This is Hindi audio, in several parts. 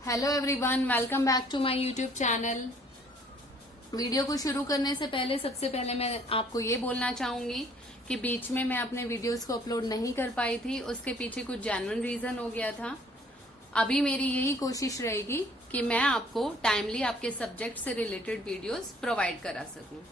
Hello everyone, welcome back to my YouTube channel. Video को शुरू करने से पहले सबसे पहले मैं आपको ये बोलना चाहूंगी कि बीच में मैं अपने वीडियोस को अपलोड नहीं कर पाई थी। उसके पीछे कुछ जेन्युइन रीजन हो गया था। अभी मेरी यही कोशिश रहेगी कि मैं आपको टाइमली आपके सब्जेक्ट से रिलेटेड वीडियोस प्रोवाइड करा सकूं।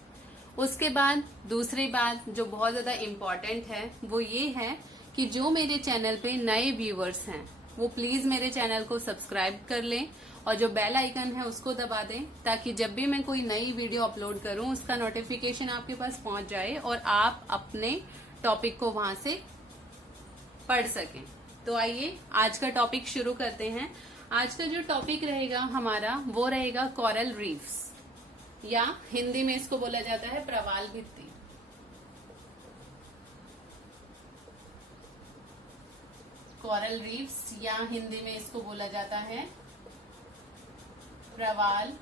उसके बाद दूसरी बात जो बहुत ज्यादा इम्पोर्टेंट है वो ये है कि जो मेरे चैनल पे नए व्यूअर्स हैं वो प्लीज मेरे चैनल को सब्सक्राइब कर लें और जो बेल आइकन है उसको दबा दें, ताकि जब भी मैं कोई नई वीडियो अपलोड करूं उसका नोटिफिकेशन आपके पास पहुंच जाए और आप अपने टॉपिक को वहां से पढ़ सकें। तो आइए आज का टॉपिक शुरू करते हैं। आज का जो टॉपिक रहेगा हमारा वो रहेगा कोरल रीफ्स, या हिंदी में इसको बोला जाता है प्रवाल भित्ति। कोरल रीफ्स या हिंदी में इसको बोला जाता है प्रवाल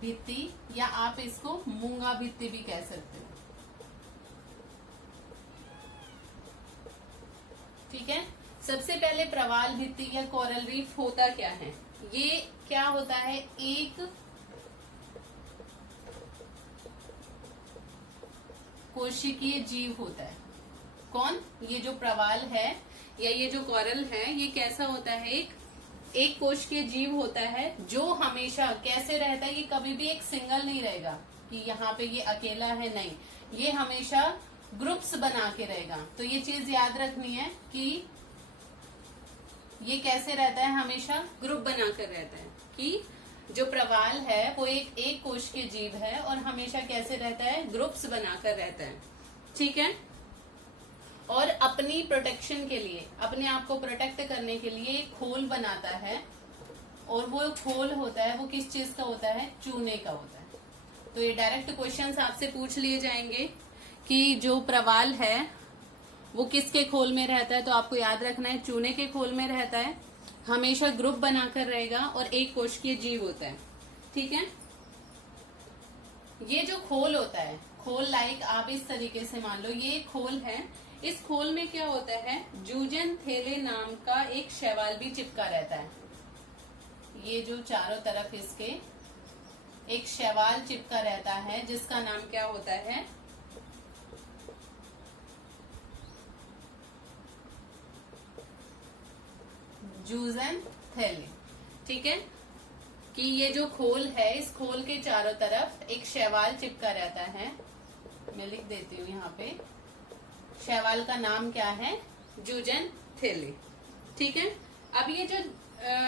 भित्ति, या आप इसको मूंगा भित्ति भी कह सकते हो। ठीक है, सबसे पहले प्रवाल भित्ति या कोरल रीफ होता क्या है। ये क्या होता है, एक कोशिकीय जीव होता है। कौन? ये जो प्रवाल है या ये जो कोरल है ये कैसा होता है, एक कोश के जीव होता है जो हमेशा कैसे रहता है, ये कभी भी एक सिंगल नहीं रहेगा कि यहाँ पे ये अकेला है, नहीं, ये हमेशा ग्रुप्स बना के रहेगा। तो ये चीज याद रखनी है कि ये कैसे रहता है, हमेशा ग्रुप बनाकर रहता है। कि जो प्रवाल है वो एक कोश के जीव है और हमेशा कैसे रहता है, ग्रुप्स बनाकर रहता है। ठीक है, और अपनी प्रोटेक्शन के लिए, अपने आप को प्रोटेक्ट करने के लिए एक खोल बनाता है, और वो खोल होता है वो किस चीज का होता है, चूने का होता है। तो ये डायरेक्ट क्वेश्चंस आपसे पूछ लिए जाएंगे कि जो प्रवाल है वो किसके खोल में रहता है, तो आपको याद रखना है चूने के खोल में रहता है, हमेशा ग्रुप बनाकर रहेगा और एक कोशिकीय जीव होता है। ठीक है, ये जो खोल होता है, खोल लाइक आप इस तरीके से मान लो ये खोल है। इस खोल में क्या होता है, जूजन थेले नाम का एक शैवाल भी चिपका रहता है। ये जो चारों तरफ इसके एक शैवाल चिपका रहता है जिसका नाम क्या होता है, जूजन थैले। ठीक है, कि ये जो खोल है इस खोल के चारों तरफ एक शैवाल चिपका रहता है। मैं लिख देती हूँ यहाँ पे, शैवाल का नाम क्या है, जूजन थैले। ठीक है, अब ये जो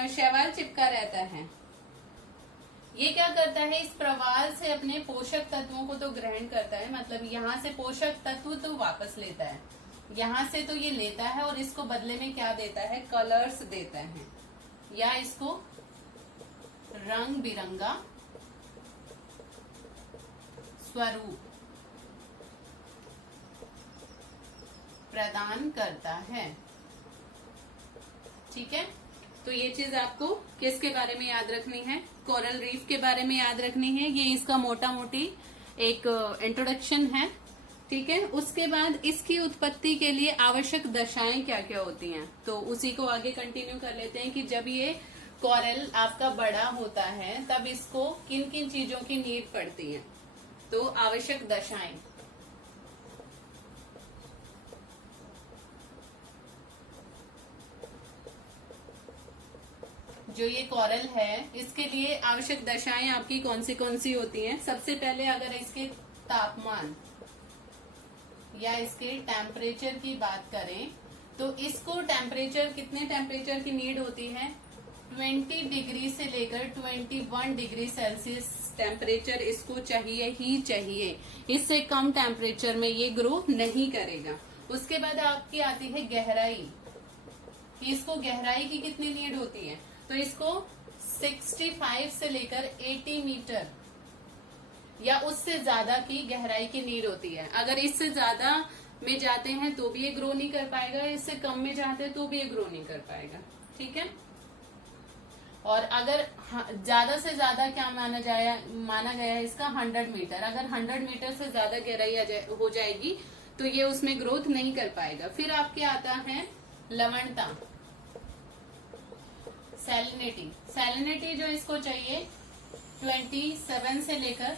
शैवाल चिपका रहता है ये क्या करता है, इस प्रवाल से अपने पोषक तत्वों को तो ग्रहण करता है, मतलब यहाँ से पोषक तत्व तो वापस लेता है, यहाँ से तो ये लेता है और इसको बदले में क्या देता है, कलर्स देता है, या इसको रंग बिरंगा स्वरूप प्रदान करता है। ठीक है, तो ये चीज आपको किसके बारे में याद रखनी है, कोरल रीफ के बारे में याद रखनी है। ये इसका मोटा मोटी एक इंट्रोडक्शन है। ठीक है, उसके बाद इसकी उत्पत्ति के लिए आवश्यक दशाएं क्या क्या होती हैं, तो उसी को आगे कंटिन्यू कर लेते हैं कि जब ये कोरल आपका बड़ा होता है तब इसको किन किन चीजों की नीड पड़ती है। तो आवश्यक दशाएं, जो ये कोरल है इसके लिए आवश्यक दशाएं आपकी कौन सी होती हैं। सबसे पहले अगर इसके तापमान या इसके टेम्परेचर की बात करें तो इसको टेम्परेचर, कितने टेम्परेचर की नीड होती है, 20 डिग्री से लेकर 21 डिग्री सेल्सियस टेम्परेचर इसको चाहिए ही चाहिए। इससे कम टेम्परेचर में ये ग्रो नहीं करेगा। उसके बाद आपकी आती है गहराई, इसको गहराई की कितनी नीड होती है, तो इसको 65 से लेकर 80 मीटर या उससे ज्यादा की गहराई की नीड होती है। अगर इससे ज्यादा में जाते हैं तो भी ये ग्रो नहीं कर पाएगा, इससे कम में जाते हैं तो भी ये ग्रो नहीं कर पाएगा। ठीक है, और अगर ज्यादा से ज्यादा क्या माना गया है इसका 100 मीटर, अगर 100 मीटर से ज्यादा गहराई हो जाएगी तो ये उसमें ग्रोथ नहीं कर पाएगा। फिर आपके आता है लवणता। सैलिनिटी, सैलिनिटी जो इसको चाहिए 27 से लेकर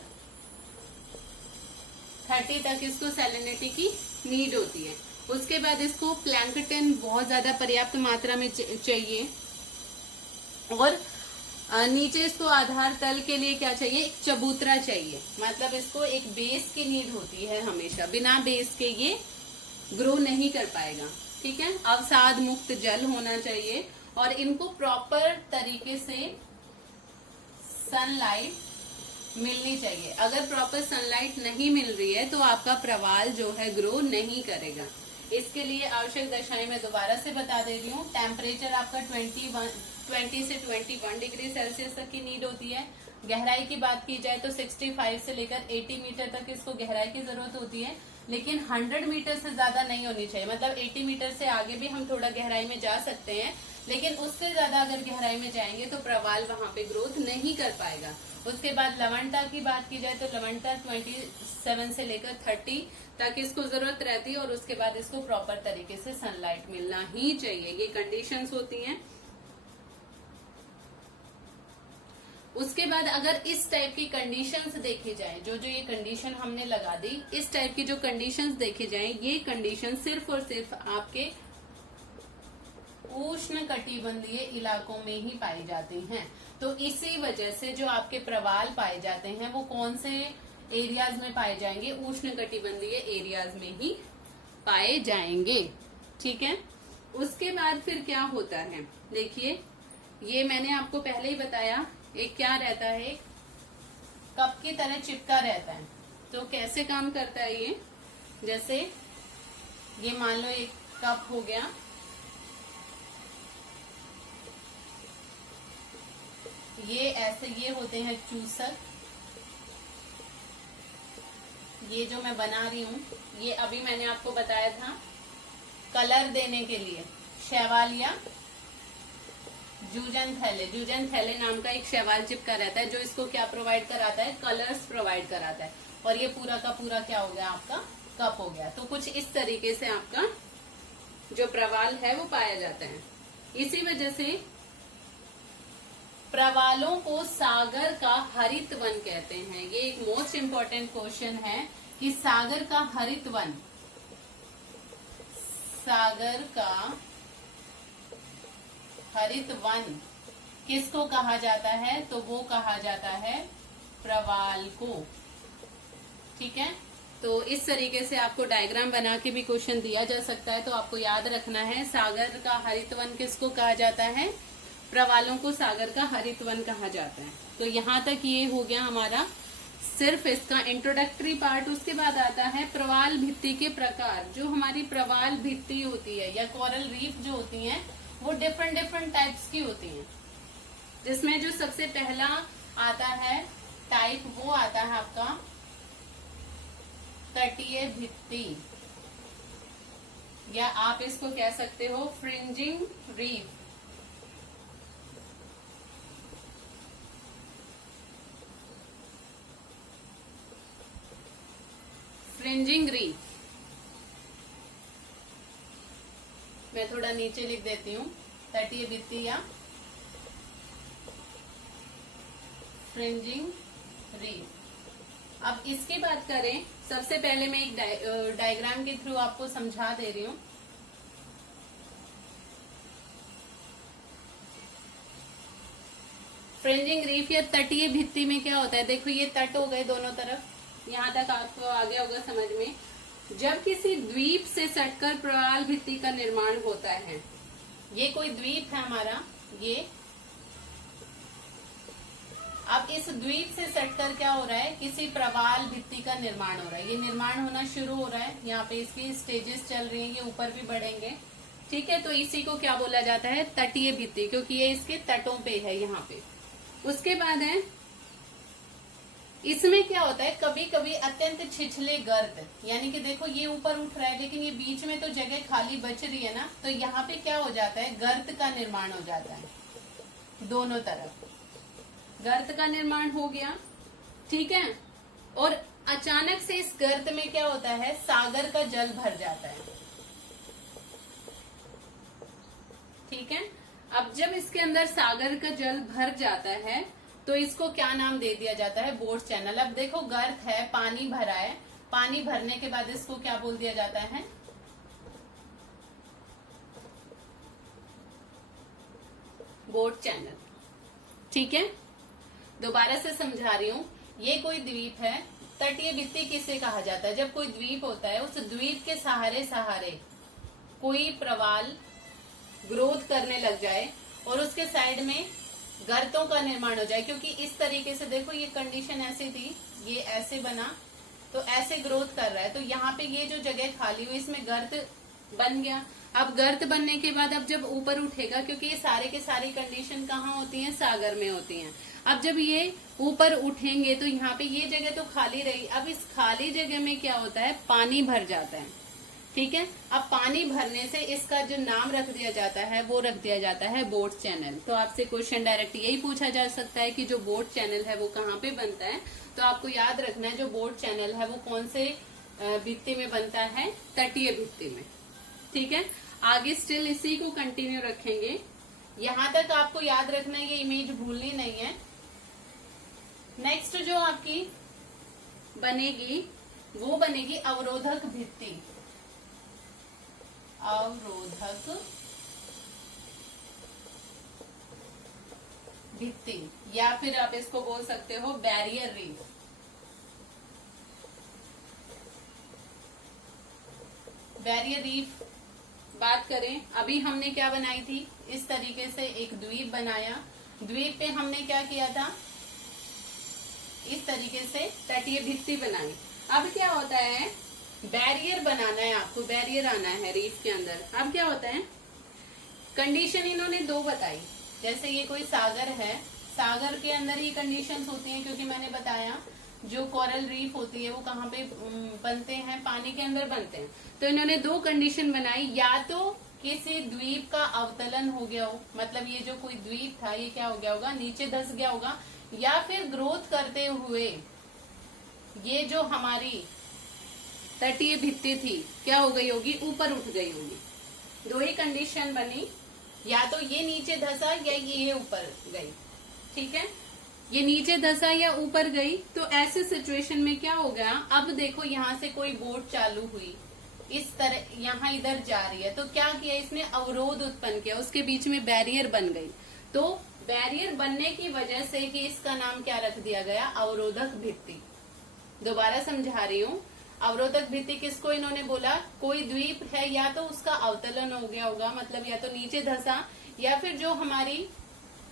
30 तक इसको सैलिनिटी की नीड होती है। उसके बाद इसको प्लैंकटन बहुत ज्यादा पर्याप्त मात्रा में चाहिए, और नीचे इसको आधार तल के लिए क्या चाहिए, एक चबूतरा चाहिए। मतलब इसको एक बेस की नीड होती है हमेशा, बिना बेस के ये ग्रो नहीं कर पाएगा। ठीक है, अवसाद मुक्त जल होना चाहिए, और इनको प्रॉपर तरीके से सनलाइट मिलनी चाहिए। अगर प्रॉपर सनलाइट नहीं मिल रही है तो आपका प्रवाल जो है ग्रो नहीं करेगा। इसके लिए आवश्यक दशाएं मैं दोबारा से बता दे रही हूँ। टेम्परेचर आपका 20 से 21 डिग्री सेल्सियस तक की नीड होती है। गहराई की बात की जाए तो 65 से लेकर 80 मीटर तक इसको गहराई की जरूरत होती है, लेकिन 100 मीटर से ज्यादा नहीं होनी चाहिए। मतलब 80 मीटर से आगे भी हम थोड़ा गहराई में जा सकते हैं, लेकिन उससे ज्यादा अगर गहराई में जाएंगे तो प्रवाल वहां पे ग्रोथ नहीं कर पाएगा। उसके बाद लवणता की बात की जाए तो लवणता 27 से लेकर 30 तक इसको जरूरत रहती है, और उसके बाद इसको प्रॉपर तरीके से सनलाइट मिलना ही चाहिए। ये कंडीशंस होती हैं। उसके बाद अगर इस टाइप की कंडीशंस देखी जाए, जो जो ये कंडीशन हमने लगा दी, इस टाइप की जो कंडीशंस देखी जाए, ये कंडीशन सिर्फ और सिर्फ आपके उष्ण कटिबंधीय इलाकों में ही पाई जाती हैं। तो इसी वजह से जो आपके प्रवाल पाए जाते हैं वो कौन से एरियाज में पाए जाएंगे, उष्ण कटिबंधीय एरियाज में ही पाए जाएंगे। ठीक है, उसके बाद फिर क्या होता है, देखिए ये मैंने आपको पहले ही बताया, एक क्या रहता है, कप की तरह चिपका रहता है। तो कैसे काम करता है ये, जैसे ये मान लो एक कप हो गया, ये ऐसे ये होते हैं चूसक। ये जो मैं बना रही हूँ ये अभी मैंने आपको बताया था कलर देने के लिए शैवाल या जूजन थैले, जूजन थैले नाम का एक शैवाल चिपका रहता है, जो इसको क्या प्रोवाइड कराता है, कलर्स प्रोवाइड कराता है। और ये पूरा का पूरा क्या हो गया, आपका कप हो गया। तो कुछ इस तरीके से आपका जो प्रवाल है वो पाया जाता है। इसी वजह से प्रवालों को सागर का हरित वन कहते हैं। ये एक मोस्ट इम्पोर्टेंट क्वेश्चन है कि सागर का हरित वन, सागर का हरित वन किसको कहा जाता है, तो वो कहा जाता है प्रवाल को। ठीक है, तो इस तरीके से आपको डायग्राम बना के भी क्वेश्चन दिया जा सकता है। तो आपको याद रखना है सागर का हरित वन किसको कहा जाता है, प्रवालों को सागर का हरित वन कहा जाता है। तो यहाँ तक ये हो गया हमारा सिर्फ इसका इंट्रोडक्टरी पार्ट। उसके बाद आता है प्रवाल भित्ति के प्रकार। जो हमारी प्रवाल भित्ति होती है या कोरल रीफ जो होती हैं वो डिफरेंट डिफरेंट टाइप्स की होती हैं, जिसमें जो सबसे पहला आता है टाइप वो आता है आपका तटीय भित्ति, या आप इसको कह सकते हो फ्रिंजिंग रीफ। फ्रिंजिंग रीफ, मैं थोड़ा नीचे लिख देती हूँ, तटीय भित्ति या फ्रिंजिंग रीफ। अब इसकी बात करें, सबसे पहले मैं एक डायग्राम के थ्रू आपको समझा दे रही हूँ। फ्रिंजिंग रीफ या तटीय भित्ति में क्या होता है, देखो ये तट हो गए दोनों तरफ, यहाँ तक आपको आ गया होगा समझ में। जब किसी द्वीप से सटकर प्रवाल भित्ति का निर्माण होता है, ये कोई द्वीप है हमारा, ये अब इस द्वीप से सटकर क्या हो रहा है, किसी प्रवाल भित्ति का निर्माण हो रहा है। ये निर्माण होना शुरू हो रहा है, यहाँ पे इसकी स्टेजेस चल रही हैं, ये ऊपर भी बढ़ेंगे। ठीक है, तो इसी को क्या बोला जाता है, तटीय भित्ति, क्योंकि ये इसके तटों पे है यहाँ पे। उसके बाद है इसमें क्या होता है, कभी कभी अत्यंत छिछले गर्त, यानी कि देखो ये ऊपर उठ रहा है लेकिन ये बीच में तो जगह खाली बच रही है ना, तो यहाँ पे क्या हो जाता है, गर्त का निर्माण हो जाता है दोनों तरफ, गर्त का निर्माण हो गया। ठीक है, और अचानक से इस गर्त में क्या होता है, सागर का जल भर जाता है। ठीक है, अब जब इसके अंदर सागर का जल भर जाता है तो इसको क्या नाम दे दिया जाता है? Boat channel. अब देखो गर्त है, पानी भरा है, पानी भरने के बाद इसको क्या बोल दिया जाता है? Boat channel. ठीक है, दोबारा से समझा रही हूँ। ये कोई द्वीप है, तटीय भित्ति किसे कहा जाता है? जब कोई द्वीप होता है, उस द्वीप के सहारे सहारे कोई प्रवाल ग्रोथ करने लग जाए और उसके साइड में गर्तों का निर्माण हो जाए, क्योंकि इस तरीके से देखो ये कंडीशन ऐसी थी, ये ऐसे बना तो ऐसे ग्रोथ कर रहा है, तो यहाँ पे ये जो जगह खाली हुई इसमें गर्त बन गया। अब गर्त बनने के बाद अब जब ऊपर उठेगा, क्योंकि ये सारे के सारी कंडीशन कहाँ होती हैं? सागर में होती हैं। अब जब ये ऊपर उठेंगे तो यहाँ पे ये जगह तो खाली रही, अब इस खाली जगह में क्या होता है? पानी भर जाता है। ठीक है, अब पानी भरने से इसका जो नाम रख दिया जाता है वो रख दिया जाता है बोट चैनल। तो आपसे क्वेश्चन डायरेक्ट यही पूछा जा सकता है कि जो बोट चैनल है वो कहाँ पे बनता है? तो आपको याद रखना है जो बोट चैनल है वो कौन से भित्ति में बनता है? तटीय भित्ति में। ठीक है, आगे स्टिल इसी को कंटिन्यू रखेंगे। यहाँ तक आपको याद रखना है, ये इमेज भूलनी नहीं है। नेक्स्ट जो आपकी बनेगी वो बनेगी अवरोधक भित्ति। अवरोधक भित्ति, या फिर आप इसको बोल सकते हो बैरियर रीफ। बैरियर रीफ बात करें, अभी हमने क्या बनाई थी? इस तरीके से एक द्वीप बनाया, द्वीप पे हमने क्या किया था? इस तरीके से तटीय भित्ति बनाई। अब क्या होता है? बैरियर बनाना है आपको, बैरियर आना है रीफ के अंदर। अब क्या होता है? कंडीशन इन्होंने दो बताई, जैसे ये कोई सागर है, सागर के अंदर ये कंडीशंस होती हैं, क्योंकि मैंने बताया जो कोरल रीफ होती है वो कहाँ पे बनते हैं? पानी के अंदर बनते हैं। तो इन्होंने दो कंडीशन बनाई, या तो किसी द्वीप का अवतलन हो गया हो, मतलब ये जो कोई द्वीप था ये क्या हो गया होगा? नीचे धंस गया होगा, या फिर ग्रोथ करते हुए ये जो हमारी तटीय भित्ति थी क्या हो गई होगी? ऊपर उठ गई होगी। दो ही कंडीशन बनी, या तो ये नीचे धंसा या ये ऊपर गई। ठीक है, ये नीचे धंसा या ऊपर गई, तो ऐसे सिचुएशन में क्या हो गया? अब देखो यहाँ से कोई बोट चालू हुई, इस तरह यहाँ इधर जा रही है, तो क्या किया इसने? अवरोध उत्पन्न किया, उसके बीच में बैरियर बन गई। तो बैरियर बनने की वजह से ही इसका नाम क्या रख दिया गया? अवरोधक भित्ति। दोबारा समझा रही हूँ, अवरोधक भित्ति किसको इन्होंने बोला? कोई द्वीप है, या तो उसका अवतलन हो गया होगा, मतलब या तो नीचे धंसा, या फिर जो हमारी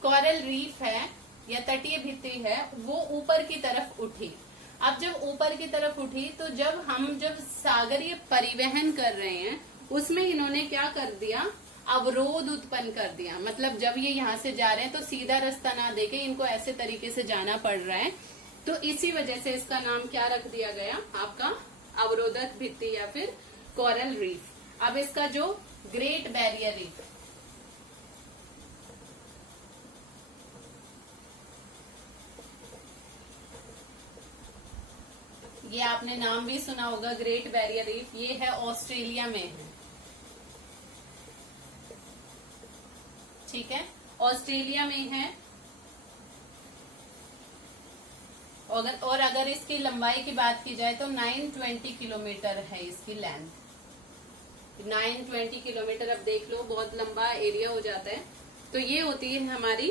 कोरल रीफ है या तटीय भित्ति है वो ऊपर की तरफ उठी। अब जब ऊपर की तरफ उठी तो जब सागरीय परिवहन कर रहे हैं उसमें इन्होंने क्या कर दिया? अवरोध उत्पन्न कर दिया। मतलब जब ये यहाँ से जा रहे हैं तो सीधा रास्ता ना देके इनको ऐसे तरीके से जाना पड़ रहा है, तो इसी वजह से इसका नाम क्या रख दिया गया? आपका अवरोधक भित्ति या फिर कोरल रीफ। अब इसका जो ग्रेट बैरियर रीफ, ये आपने नाम भी सुना होगा ग्रेट बैरियर रीफ, ये है ऑस्ट्रेलिया में है। ठीक है, ऑस्ट्रेलिया में है। और अगर इसकी लंबाई की बात की जाए तो 920 किलोमीटर है इसकी लेंथ। 920 किलोमीटर, अब देख लो बहुत लंबा एरिया हो जाता है। तो ये होती है हमारी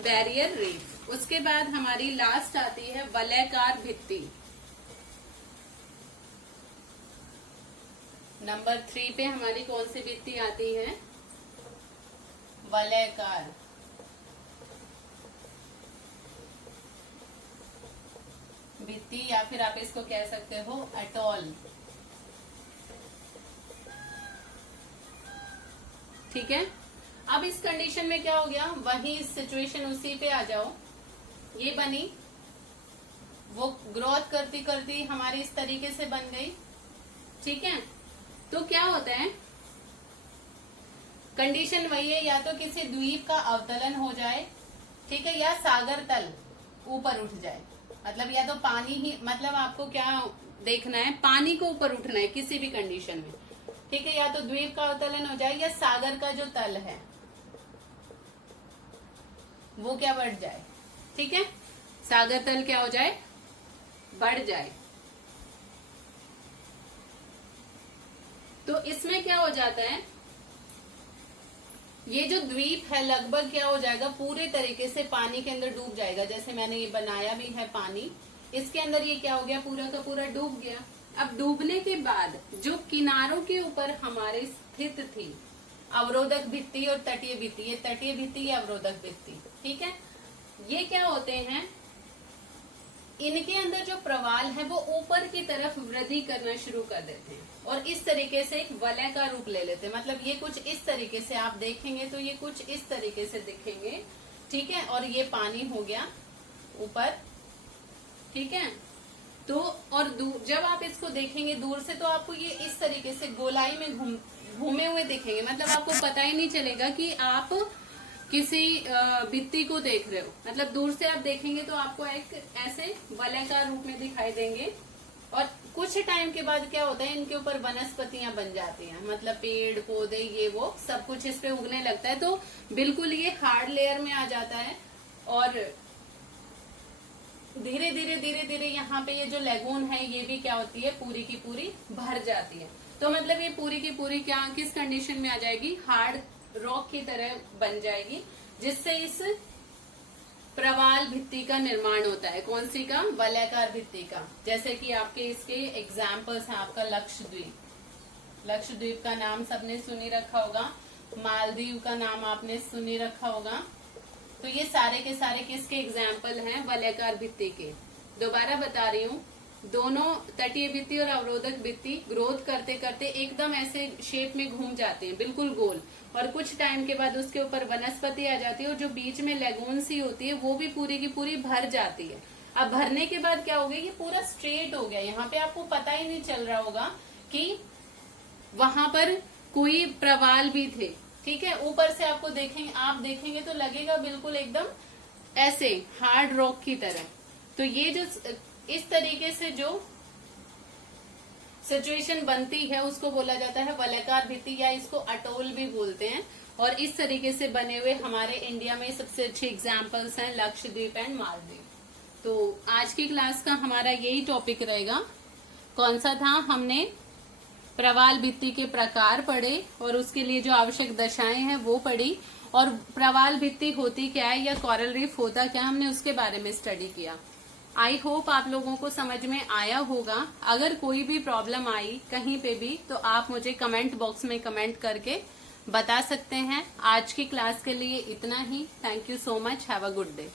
बैरियर रीफ। उसके बाद हमारी लास्ट आती है वलयाकार भित्ति। नंबर 3 पे हमारी कौन सी भित्ति आती है? वलयाकार। भित्ति, या फिर आप इसको कह सकते हो अटॉल। ठीक है, अब इस कंडीशन में क्या हो गया? वही सिचुएशन उसी पे आ जाओ। ये बनी, वो ग्रोथ करती करती हमारी इस तरीके से बन गई। ठीक है, तो क्या होता है? कंडीशन वही है, या तो किसी द्वीप का अवतलन हो जाए, ठीक है, या सागर तल ऊपर उठ जाए। मतलब या तो पानी ही, मतलब आपको क्या देखना है? पानी को ऊपर उठना है किसी भी कंडीशन में। ठीक है, या तो द्वीप का अवतलन हो जाए या सागर का जो तल है वो क्या बढ़ जाए, ठीक है, सागर तल क्या हो जाए, बढ़ जाए। तो इसमें क्या हो जाता है, ये जो द्वीप है लगभग क्या हो जाएगा, पूरे तरीके से पानी के अंदर डूब जाएगा। जैसे मैंने ये बनाया भी है पानी, इसके अंदर ये क्या हो गया, पूरा का पूरा डूब गया। अब डूबने के बाद जो किनारों के ऊपर हमारे स्थित थी अवरोधक भित्ति और तटीय भित्ति, ये तटीय भित्ति, ये अवरोधक भित्ति, ठीक है, ये क्या होते हैं, इनके अंदर जो प्रवाल है वो ऊपर की तरफ वृद्धि करना शुरू कर देते हैं और इस तरीके से एक वलय का रूप ले लेते हैं। मतलब ये कुछ इस तरीके से आप देखेंगे तो ये कुछ इस तरीके से दिखेंगे, ठीक है, और ये पानी हो गया ऊपर, ठीक है। तो और जब आप इसको देखेंगे दूर से तो आपको ये इस तरीके से गोलाई में घूमे हुए दिखेंगे। मतलब आपको पता ही नहीं चलेगा कि आप किसी भित्ति को देख रहे हो। मतलब दूर से आप देखेंगे तो आपको एक ऐसे वलयाकार रूप में दिखाई देंगे और कुछ टाइम के बाद क्या होता है, इनके ऊपर वनस्पतियां बन जाती हैं। मतलब पेड़ पौधे ये वो सब कुछ इस पे उगने लगता है, तो बिल्कुल ये हार्ड लेयर में आ जाता है और धीरे धीरे धीरे धीरे यहाँ पे ये जो लेगून है ये भी क्या होती है, पूरी की पूरी भर जाती है। तो मतलब ये पूरी की पूरी क्या किस कंडीशन में आ जाएगी, हार्ड रॉक की तरह बन जाएगी, जिससे इस प्रवाल भित्ति का निर्माण होता है। कौन सी का, वलयाकार भित्ति का। जैसे कि आपके इसके एग्जाम्पल्स हैं, आपका लक्षद्वीप, लक्षद्वीप का नाम सबने सुनी रखा होगा, मालदीव का नाम आपने सुनी रखा होगा। तो ये सारे के सारे किसके एग्जाम्पल हैं, वलयाकार भित्ति के। दोबारा बता रही हूँ, दोनों तटीय भित्ति और अवरोधक भित्ति ग्रोथ करते करते एकदम ऐसे शेप में घूम जाते हैं, बिल्कुल गोल, और कुछ टाइम के बाद उसके ऊपर वनस्पति आ जाती है और जो बीच में लेगून सी होती है वो भी पूरी की पूरी भर जाती है। अब भरने के बाद क्या हो गया, ये पूरा स्ट्रेट हो गया। यहाँ पे आपको पता ही नहीं चल रहा होगा कि वहां पर कोई प्रवाल भी थे, ठीक है। ऊपर से आपको देखेंगे, आप देखेंगे तो लगेगा बिल्कुल एकदम ऐसे हार्ड रॉक की तरह। तो ये जो इस तरीके से जो सिचुएशन बनती है उसको बोला जाता है वलयाकार भित्ति, या इसको अटोल भी बोलते हैं। और इस तरीके से बने हुए हमारे इंडिया में सबसे अच्छे एग्जाम्पल्स हैं लक्षद्वीप एंड मालदीव। तो आज की क्लास का हमारा यही टॉपिक रहेगा। कौन सा था, हमने प्रवाल भित्ति के प्रकार पढ़े और उसके लिए जो आवश्यक दशाएं हैं वो पढ़ी, और प्रवाल भित्ति होती क्या है या कोरल रीफ होता क्या, हमने उसके बारे में स्टडी किया। आई होप आप लोगों को समझ में आया होगा। अगर कोई भी प्रॉब्लम आई कहीं पे भी तो आप मुझे कमेंट बॉक्स में कमेंट करके बता सकते हैं। आज की क्लास के लिए इतना ही। Thank you so much. Have a good day.